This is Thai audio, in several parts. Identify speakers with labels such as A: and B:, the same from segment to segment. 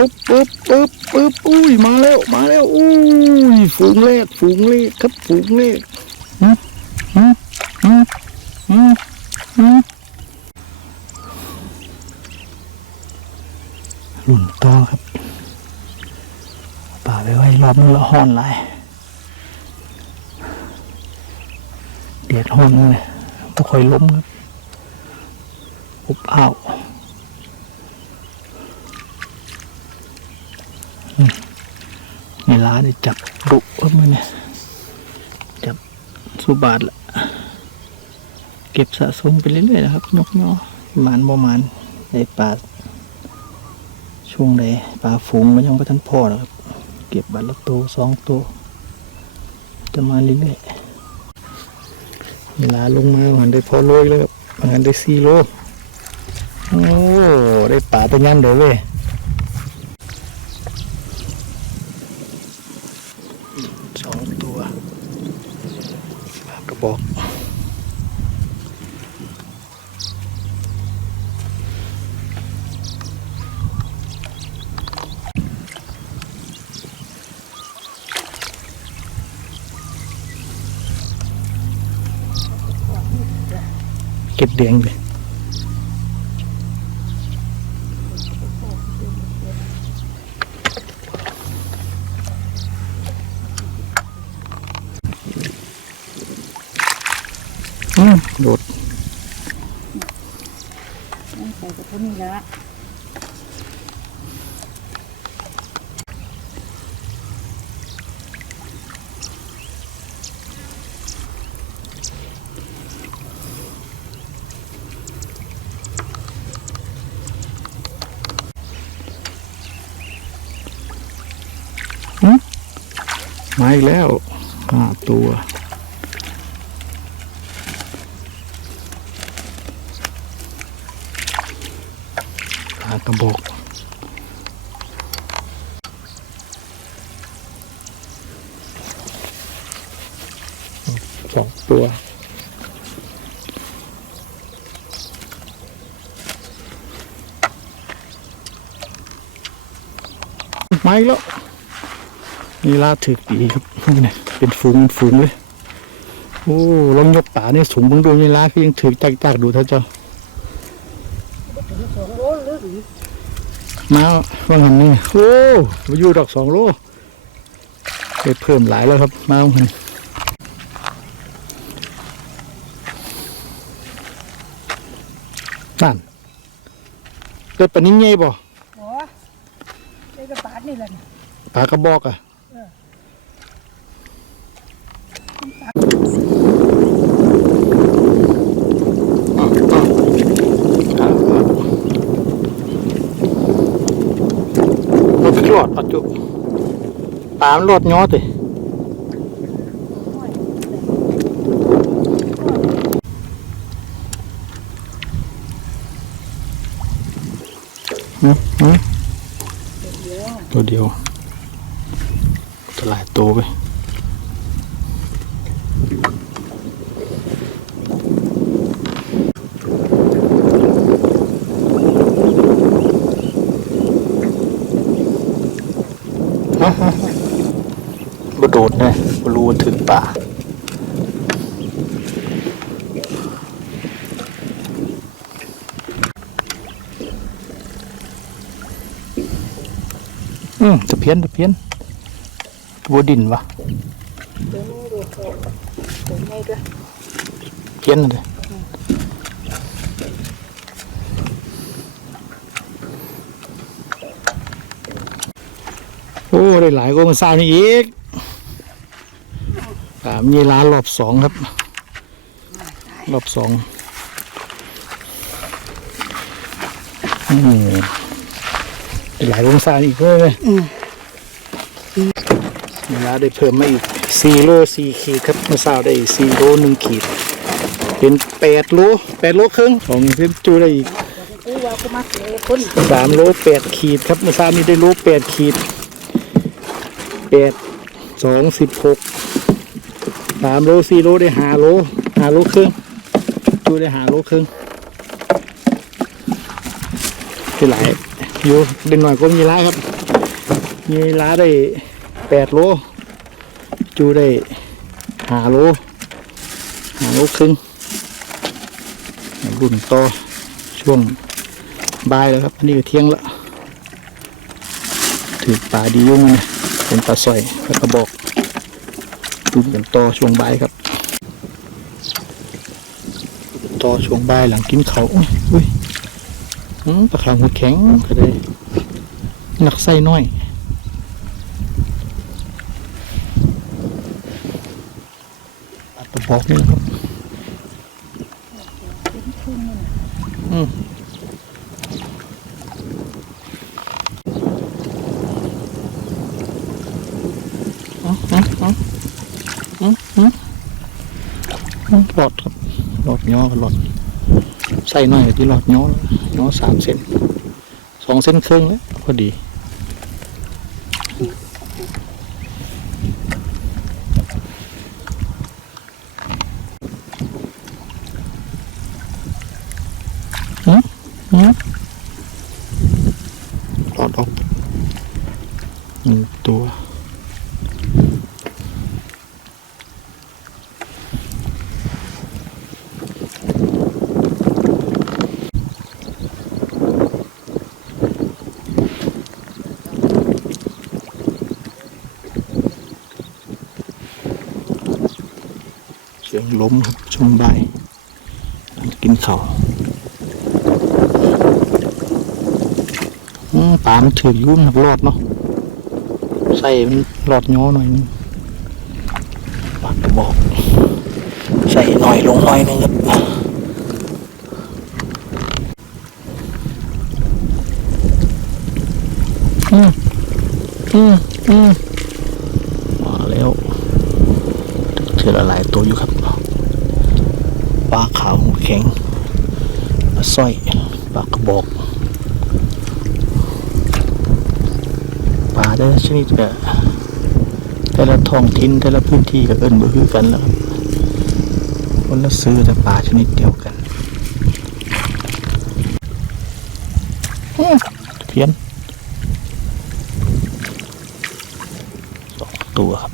A: ปุ๊บปุ๊บปุ๊บปุ๊บอุ้ยมาแล้วมาแล้วอุ้ยฝูงเลขฝูงเลขครับฝูงเลขหลุ่นต่อครับป่าไปไว้รอบนึงและห้อนหลายเดียดห้อนเลยไม่ค่อยล้มครับอบอ้าว เวลาได้จับดุครับมือเนี่ยจับสุบาทละเก็บสะสมไปเรื่อยๆนะครับ นกเนาะหมานบ่หมานได้ปลาช่วงใดปลาฝูงมันยังไม่ทันพอหรอกครับ เก็บบัตรละตัวสองตัวจะมาเรื่อยๆเวลาลงมามันได้พอโลอีกแล้วครับมันได้สี่โลโอ้ได้ปลาตัวยันเดี๋ยวเว้ย สองตัว ปลาก
B: ใส่กับพวกนี้ละ
A: มาอีกแล้วห้าตัวปลากระบอก สองตัว ไมาอีกแล้วนี่ลาถึกดีครับนี่เป็นฝูงฝูงเลย โอ้ลองยกป่าเนี่ยสูงเบิ่งดูนี่ลาคือยังถึกจักจักๆดูท่านเจ้ามาว่างันนี่โอ้มาอยู่ดอกสองโลไปเพิ่มหลายแล้วครับมาว่างหัน ได้ปลานิ่งไงบ่
B: อ๋อไอ้กระปาดนี่แหละนี่
A: ปลากระบอกอะรถรอดปัจจุปลามันรอดย้อติหืมหืม
B: เดี๋ยว
A: ตัวเดียวตัวหลายตัวไปฮะฮะบโดดเลยบรู้ว่าถึงป่า อืมตะเพียนตะเพียนบัวดินวะ
B: เพี้
A: ยนเลยโอ้ ได้หลายกว่าเมื่อเช้านี้อีกสามมีร้านรอบสองครับ รอบสองอืม หลายกว่าเมื่อเช้านี้อีกเลยเวลาได้เพิ่มมาอีกสี่โลสี่ขีดครับเมื่อเช้าได้สี่โลหนึ่งขีด เป็นแปดโลแปดโลครึ่งของเพิ่มจูได้อีก
B: กูว่ากูมาเสียคน
A: สามโลแปดขีดครับเมื่อเช้านี้ได้โลแปดขีดแปดสองสิบหกสามโลสี่โลได้ห้าโลห้าโลครึ่งจูได้ห้าโลครึ่งคือหลาย อยู่เด่นหน่อยก็มีร้ายครับ มีร้าได้แปดโล จูได้ห้าโลห้าโลครึ่งรุ่นต่อช่วงบ่ายแล้วครับ อันนี้ก็เที่ยงแล้วถือปลาดีอยุ่งนะเป็นปลาสอยแล้วก็บอกรุ่นกันต่อช่วงบ่ายครับ ต่อช่วงบ่ายหลังกินเขาอุ้ยอย ปลาขาวหัวแข็งก็ได้หนักไส้น้อยอัดกระบอกนี่นะครับ อืมอืมอืมอืมอืมอืมอืมหลอดครับหลอดย่อหลอดใส่หน่อยที่หลอดย่อแล้วย่อ สามเซนสองเส้นครึ่งแล้วพอดีหืมหืมหลอดออกหนึ่งตัว ล้มครับช่วงบ่ายกินเขาวอืมปลามันถือยุ่นครับรอดเนาะใส่มันรอดย้อหน่อยนึงปากกระบอก ใส่หน่อยลงหน่อยนึงครับอืมอืมอืมมาแล้วเถื่อหลายตัวอยู่ครับปลาขาวหัวแข็งปลาสร้อยปลากระบอก ปลาแต่ละช นิดก็แต่ละท้องถิ่นแต่ละพื้นที่ก็เอิ้นบ่คือกันแล้วคนละซื้อแต่ปลาชนิดเดียวกันเพี้ยนสองตัวครับ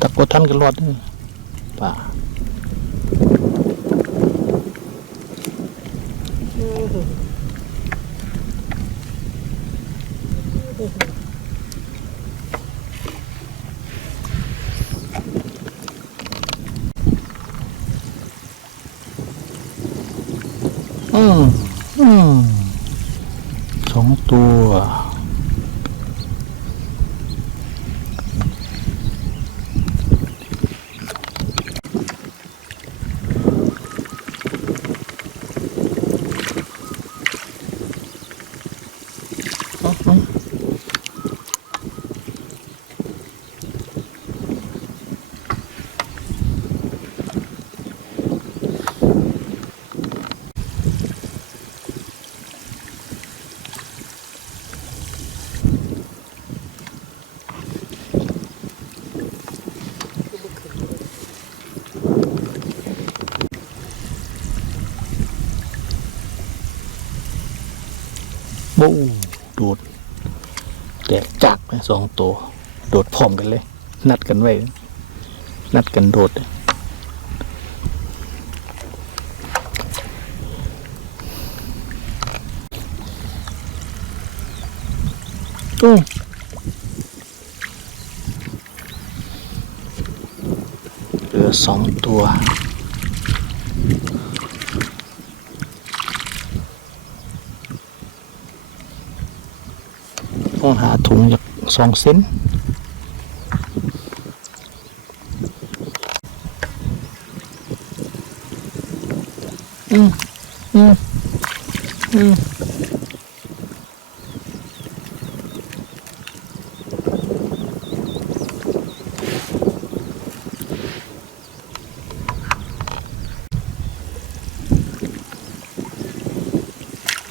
A: ตะโกทันกันรอดเด้อปลา อืมอืมสองตัว อืมอืมบูโดดแตกจักเลย สองตัว โดดพร้อมกันเลย นัดกันไว้ นัดกันโดดตู้เหลือสองตัวต้องหาถุงจาก สองเซนอืมอืมอืม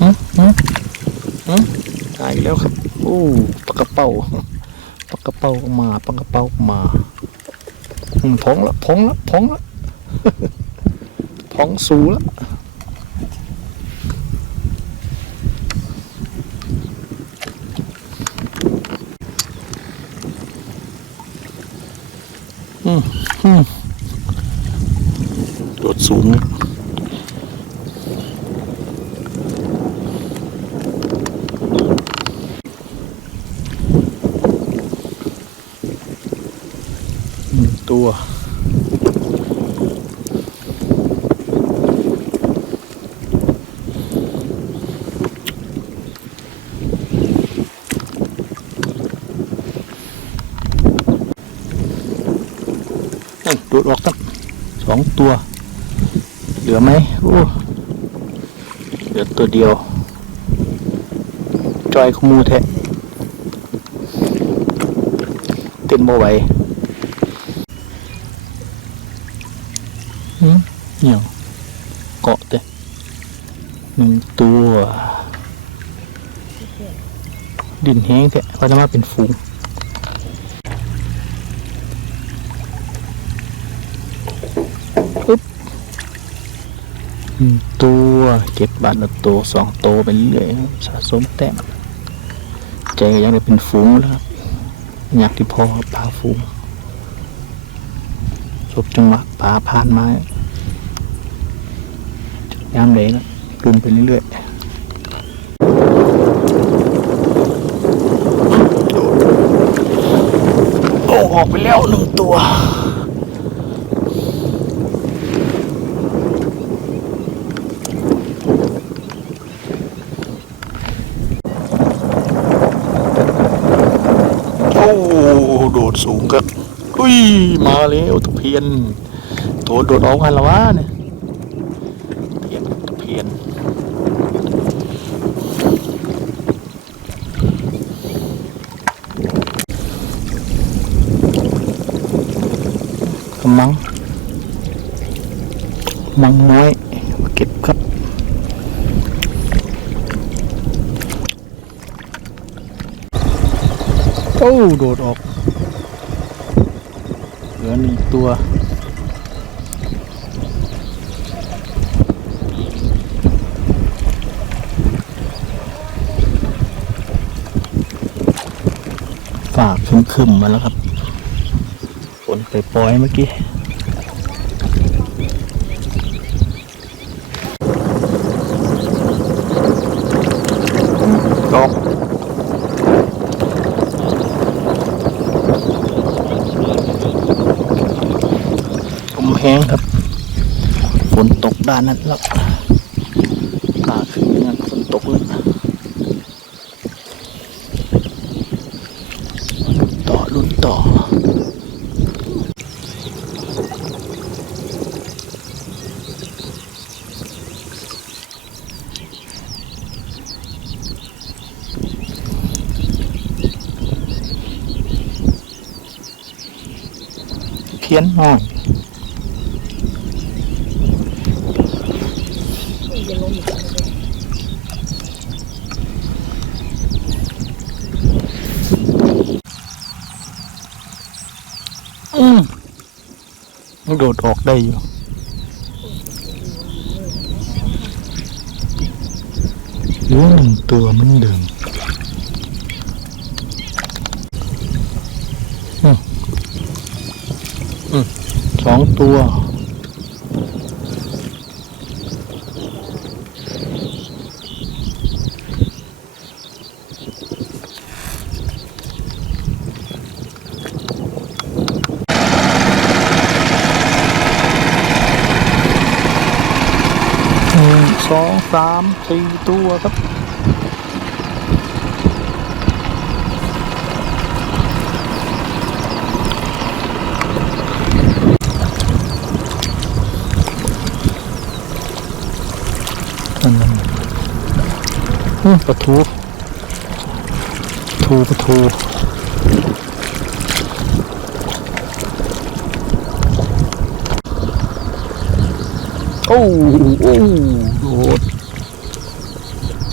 A: อืมอืมอืมตายอีกแล้วครับ โอ้ปลา กระเป๋าปักกระเป๋ามาปักกระเป๋ามาพองละพองละพองละพองสูละอืมอืมตัวสูง ลือตัวเดียว จอยขมูแทะเต้นโมไหวหืมเหี่ยวเกาะเต้หนึ่งตัว ดินแห้งแท้ว่าจะมาเป็นฝูงหนึ่งตัว เก็บบาทละตัวสองโตไปเรื่อยครับสะสมแต้มใจก็ยังได้เป็นฝูงแล้วครับอยากที่พอปลาฝูงศบจังหวะปลาผ่านมายามเลยนะรุนไปเรื่อยๆโอ้ออกไปแล้วหนึ่งตัว โอ้ โดด สูงครับ อุ้ย มาแล้วตะเพียนโดดโดดออกกันแล้ววะเนี่ยเพียนตะเพียนกำมัง มังน้อยเก็บครับโอ้โดดออก ตัว ฝากคึมๆมาแล้วครับฝนไปปล่อยเมื่อกี้ ลมแห้งครับ ฝนตก ด้านนั้นแล้วตาขึ้นงั้นฝนตกแล้วต่อรุ่นต่อเพี้ยนหน่อย
B: จะล้มอีกแล้วเลย
A: อืมมัน โดดออกได้อยู่เหลือหนึ่งตัวมันเดิมอืมอืมสองตัว หนึ่ง สองสามสี่ตัวครับอันนั้นอืมปลาทูทูปลาทูโอ้โอ้ โดด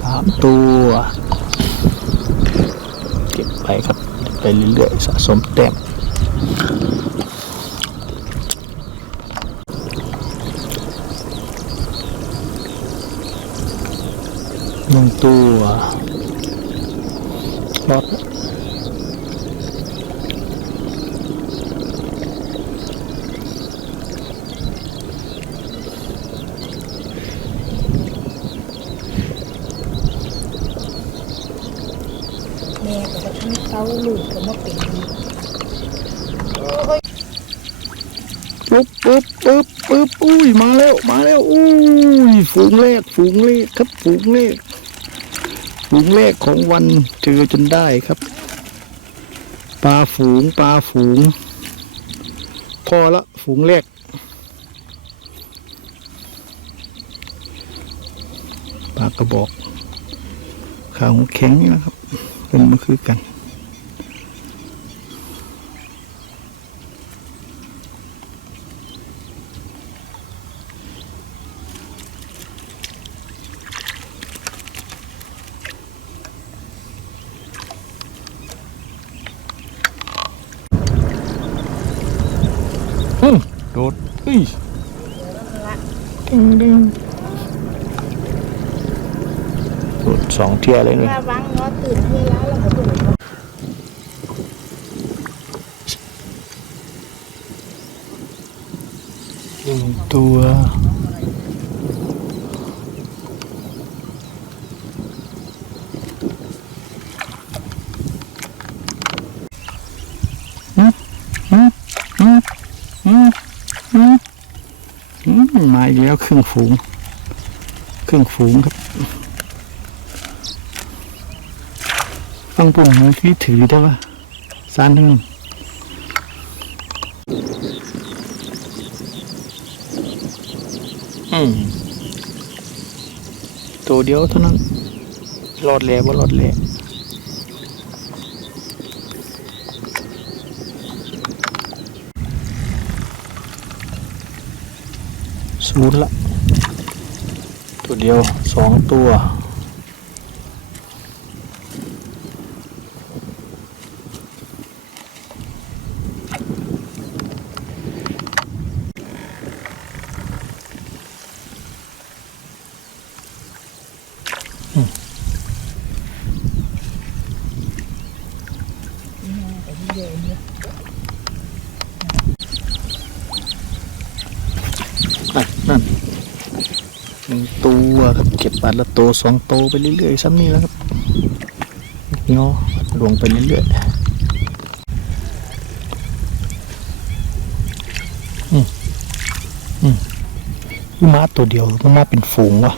A: สามตัว เก็บไปครับ ไปเรื่อยๆสะสมแต้มหนึ่งตัว
B: ม่ก็บ่ทันเต้าลูกก็บ่เป็นดี
A: ปุ๊บปุ๊บปุ๊บปุ๊บอุ้ยมาแล้วมาแล้วอุ้ยฝูงแรกฝูงแรกครับฝูงแรกฝูงแรกของวันเจอจนได้ครับปลาฝูงปลาฝูง พอละฝูงแรกปลากระบอกขาวแข็งนี่นะครับ เป็นมันคือกันอืมโดดเฮ้ยดึงดึงโดดสองเทียเลยเนี่ย
B: ระวังเนาะตื่นเวลาแล้วก็ดูดเนาะ
A: หนึ่งตัว มาอีกแล้วครึ่งฝูง ครึ่งฝูงครับฟังปุ่มที่ถือได้ปะซานทั้งนั้น อืมตัวเดียวเท่านั้นรอดแล้วว่ารอดแล้วศูนละ ตัวเดียวสองตัว นั่นนั่นหนึ่งตัวครับเก็บบาทละตัวสองโตไปเรื่อยๆซ้ำนี่แล้วครับงอลวงไปเรื่อยๆอืมอืมมาตัวเดียวมันมาเป็นฝูงวะ